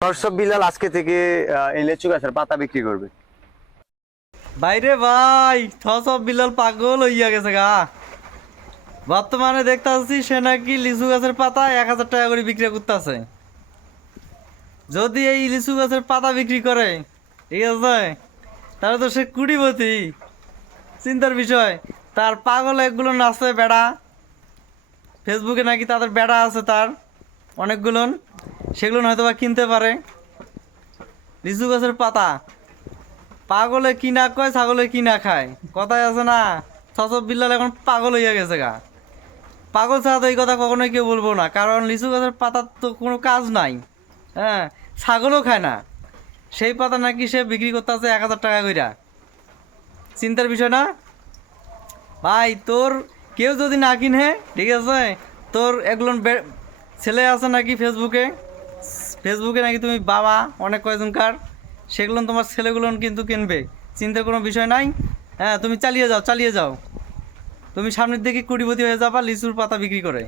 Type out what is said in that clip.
দর্শক বিলাল আজকে থেকে এই লিচু গাছের পাতা বিক্রি করবে। বাইরে ভাই সব বিলাল পাগল হইয়া গেছে গা। বর্তমানে দেখতে পাচ্ছি সে নাকি লিচু গাছের পাতা 1,000 টাকা করে বিক্রি করতেছে। যদি এই লিচু গাছের পাতা বিক্রি করে, ঠিক আছে, তাহলে তো সে কুড়িপতি। চিন্তার বিষয়। তার পাগল একগুলো আছে বেড়া, ফেসবুকে নাকি তাদের বেড়া আছে তার অনেকগুলো, সেগুলো হয়তো বা কিনতে পারে। লিচু গাছের পাতা পাগলে কি না কয়, ছাগলে কি না খায়, কথায় আছে না। সব বিল্লাল এখন পাগল হইয়া গেছে গা। পাগল ছাড়া তো এই কথা কখনোই কেউ বলবো না, কারণ লিচু গাছের পাতার তো কোনো কাজ নাই। হ্যাঁ, ছাগলও খায় না, সেই পাতা নাকি সে বিক্রি করতে আছে 1,000 টাকা কইরা। চিন্তার বিষয় না ভাই। তোর কেউ যদি না কিনে, ঠিক আছে, তোর এগুলো ছেলে আছে নাকি ফেসবুকে, ফেসবুকে নাকি তুমি বাবা অনেক কয়জনকার, সেগুলো তোমার ছেলেগুলো কিন্তু কিনবে। চিন্তার কোনো বিষয় নাই। হ্যাঁ, তুমি চালিয়ে যাও, চালিয়ে যাও। তুমি সামনের দিকে কোটিপতি হয়ে যাবা লিচুর পাতা বিক্রি করে।